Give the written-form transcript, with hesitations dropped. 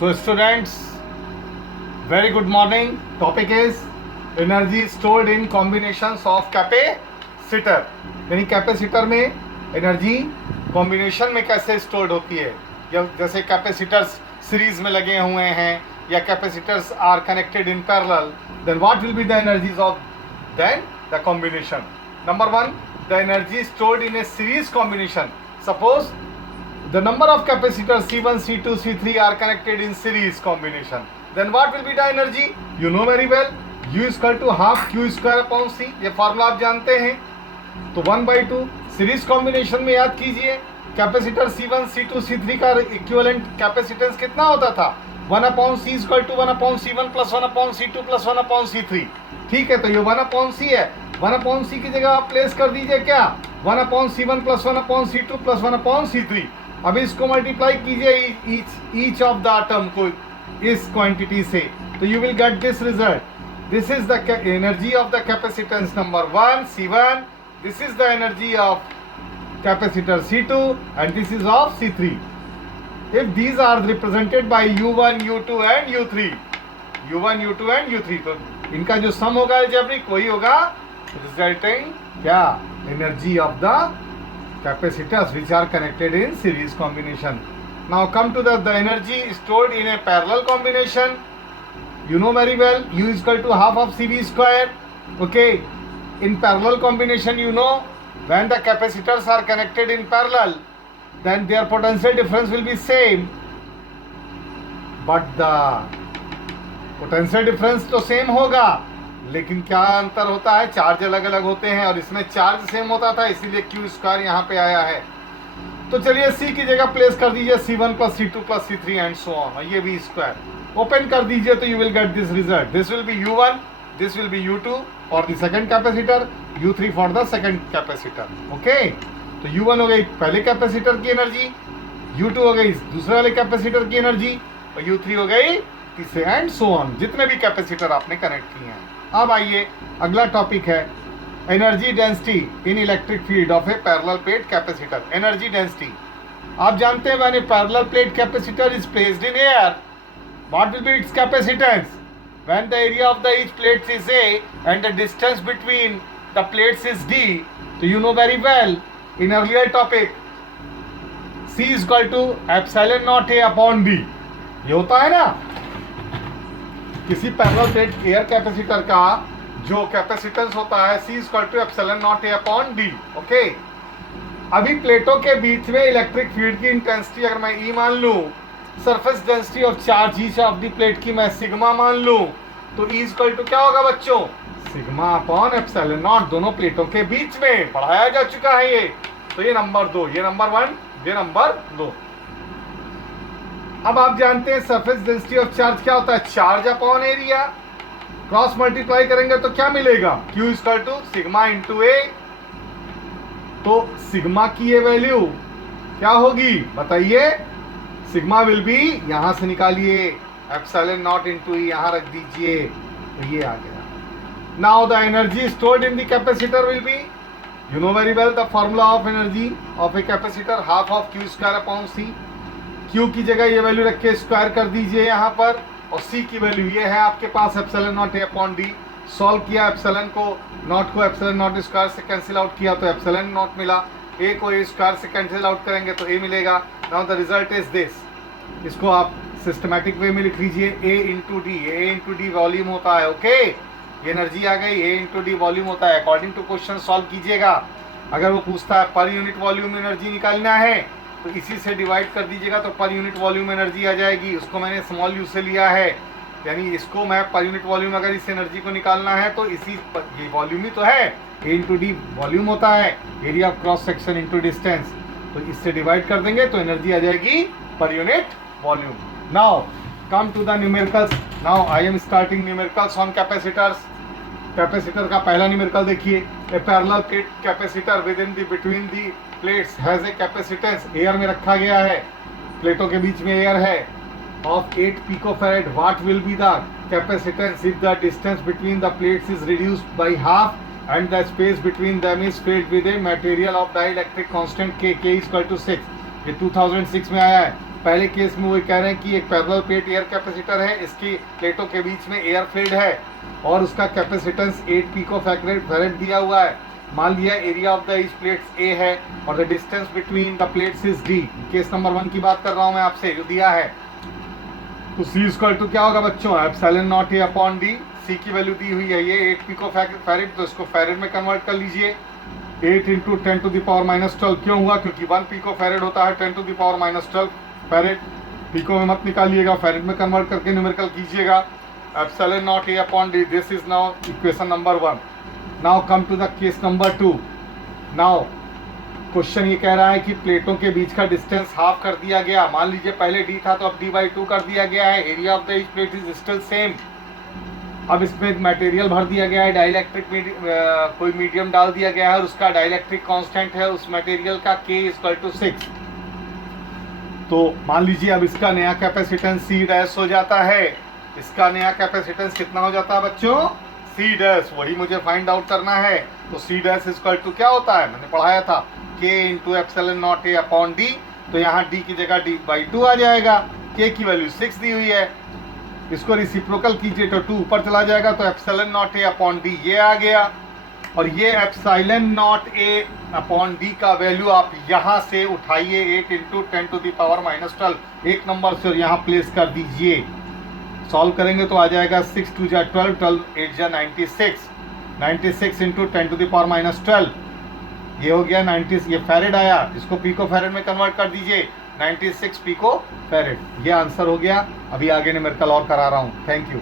So students, very good morning. Topic is energy stored in combinations of capacitor. यानी capacitor में energy combination में कैसे stored होती है, या जैसे कैपेसिटर्स सीरीज में लगे हुए हैं या capacitors are connected in parallel, then what will be the energies of then the combination. Number one, the energy stored in a series combination. Suppose the number of capacitors C1, C2, C3 are connected in series combination. Then what will be the energy? You know very well. U is equal to half Q square upon C. ये formula आप जानते हैं. तो 1/2 series combination में याद कीजिए, capacitor C1, C2, C3 का equivalent capacitance कितना होता था? 1/C is equal to 1/C1 plus 1/C2 plus 1/C3. ठीक है, तो ये 1/C है. 1/C की जगह आप प्लेस कर दीजिए क्या? 1/C1 plus 1/C2 plus 1/C3. अब इसको मल्टीप्लाई कीजिए ईच ऑफ द आटम को इस क्वांटिटी से, तो you will get this result. This is the energy of the capacitance number 1 C1. This is the energy of capacitor C2 and this is of C3. If these are represented by U1, U2 and U3, U1, U2 and U3, तो इनका जो सम होगा algebraic वही होगा resulting क्या? Energy of the capacitors which are connected in series combination. Now come to the energy stored in a parallel combination. You know very well, U is equal to half of CV square. Okay, in parallel combination, you know, when the capacitors are connected in parallel, then their potential difference will be same, but the potential difference तो same होगा, लेकिन क्या अंतर होता है? Charge अलग अलग होते हैं, और इसमें चार्ज सेम होता था, इसीलिए क्यू स्क्वायर यहाँ पे आया है. तो चलिए सी की जगह प्लेस कर दीजिए C1 plus C2 plus C3 and so on. ये V स्क्वायर ओपन कर दीजिए तो you will get this result. This will be U1, this will be U2 for the second capacitor, U3 for the second capacitor. Okay, तो U1 हो गई पहले capacitor की energy, U2 हो गई दूसरे वाले कैपेसिटर की एनर्जी, और U3 हो गई तीसरे, एंड सो ऑन, जितने भी कैपेसिटर आपने कनेक्ट किए हैं. अब आइए अगला टॉपिक है energy density in electric field of a parallel plate capacitor. Energy density आप जानते हैं, when a parallel plate capacitor is placed in air, what will be its capacitance? When the area of the each plate is A and the distance between the plates is d, तो you know very well in earlier topic C is equal to epsilon naught A upon D. ये होता है ना, किसी parallel plate air capacitor का जो capacitance होता है C equal to epsilon naught A upon D. Okay, अभी प्लेटों के बीच में इलेक्ट्रिक फील्ड की इंटेंसिटी अगर मैं E मान लूं, surface density of charge each of the plate की मैं सिग्मा मान लूं, तो E इक्वल टू क्या होगा बच्चों? Sigma upon epsilon not. दोनों प्लेटों के बीच में पढ़ाया जा चुका है ये. तो ये नंबर 2, ये नंबर 1, ये नंबर 2. अब आप जानते हैं सरफेस डेंसिटी ऑफ चार्ज क्या होता है? Charge upon area. Cross multiply करेंगे तो क्या मिलेगा? Q equal to sigma into A. तो सिग्मा की ये वैल्यू क्या होगी बताइए? सिग्मा विल बी, यहां से निकालिए, एप्सिलॉन नॉट इंटू ई यहां रख दीजिए, तो ये आ गया. Now the energy stored in the capacitor will be, you know very well, the formula of energy of a capacitor half of Q square upon C. Q की जगह ये वैल्यू रख के स्क्वायर कर दीजिए यहाँ पर, और C की वैल्यू ये है आपके पास epsilon naught A upon D. Solve किया, एप्सिलॉन को नॉट को एप्सिलॉन नॉट स्क्वायर से कैंसिल आउट किया तो एप्सिलॉन नॉट मिला, A को A स्क्वायर से कैंसिल आउट करेंगे तो A मिलेगा. Now the result is this. इसको आप सिस्टमैटिक वे में लिख लीजिए, A into D. A into D volume होता है. ओके, ये एनर्जी आ गई, A इंटू डी वॉल्यूम होता है. अकॉर्डिंग टू क्वेश्चन सॉल्व कीजिएगा. अगर वो पूछता है पर यूनिट वॉल्यूम एनर्जी निकालना है, तो इसी से डिवाइड कर दीजिएगा तो पर यूनिट वॉल्यूम एनर्जी आ जाएगी. उसको मैंने स्मॉल यू से लिया है, यानी इसको मैं पर यूनिट वॉल्यूम, अगर इस एनर्जी को निकालना है तो इसी ये वॉल्यूम ही तो है, A इंटू डी वॉल्यूम होता है, area of cross section into distance, तो इससे डिवाइड कर देंगे तो एनर्जी आ जाएगी पर unit volume. Now come to the numericals. Now I am starting numericals on capacitors. Capacitor का पहला न्यूमेरिकल देखिए, a parallel plate capacitor with in the between the plates has a capacitance. Air में रखा गया है, प्लेटों के बीच में एयर है, of 8 picofarad. What will be the capacitance if the distance between the plates is reduced by half and the space between them is filled with a material of dielectric constant K. K equal to 6. ये 2006 में आया है. पहले case में वो कह रहे हैं कि एक पैरेलल प्लेट एयर कैपेसिटर है, इसकी प्लेटों के बीच में एयर फील्ड है और उसका कैपेसिटेंस 8 पिको फैरेड दिया हुआ है। मान लिया area of the each plates A है और the distance between the plates is d. Case number 1 की बात कर रहा हूं मैं आपसे, जो दिया है। तो C इक्वल टू क्या होगा बच्चों, epsilon naught A upon D. C की वैल्यू दी हुई है ये 8 पिको फैरेड, तो इसको फैरेड में कन्वर्ट कर लीजिए। 8 इंटू 10 टू द पावर -12 क्यों हुआ, क्योंकि 1 पिको फैरेड होता है 10 to the power -12 farad. Pico में मत निकालिएगा, फैरेड में कन्वर्ट करके न्यूमेरिकल कीजिएगा। Epsilon naught A upon D, this is now equation number 1। Now come to the case number 2। Now question ये कह रहा है कि प्लेटों के बीच का डिस्टेंस हाफ कर दिया गया। मान लीजिए पहले d था तो अब d/2 कर दिया गया है। Area of the each plate is still same. अब इसमें मटेरियल भर दिया गया है, डाइलेक्ट्रिक कोई मीडियम डाल दिया गया है और उसका डाइलेक्ट्रिक कांस्टेंट है उस मटेरियल का K = 6। तो मान लीजिए अब इसका नया कैपेसिटेंस C' हो जाता है। इसका नया कैपेसिटेंस कितना हो जाता है बच्चों, C'। वही मुझे फाइंड आउट करना है। तो C' = क्या होता है, मैंने पढ़ाया था K into epsilon naught A upon D. तो यहाँ D की जगह d/2 आ जाएगा। K की वैल्यू 6 दी हुई है, इसको रिसिप्रोकल कीजिए तो 2 ऊपर चला जाएगा, तो epsilon naught A upon D ये आ गया। और ये epsilon naught A upon D का वैल्यू आप यहाँ से उठाइए 8 इंटू 10 टू द पावर -12 एक नंबर से और यहाँ प्लेस कर दीजिए। सॉल्व करेंगे तो आ जाएगा 6 2 जा 12, 12 8 जा 96, 96 इंटू 10 टू द पावर -12 ये हो गया 90। ये फैरेड आया, इसको पिको फैरेड में कन्वर्ट कर दीजिए, 96 पिको फैरेड। ये आंसर हो गया। अभी आगे न्यूमेरिकल और करा रहा हूँ। Thank you.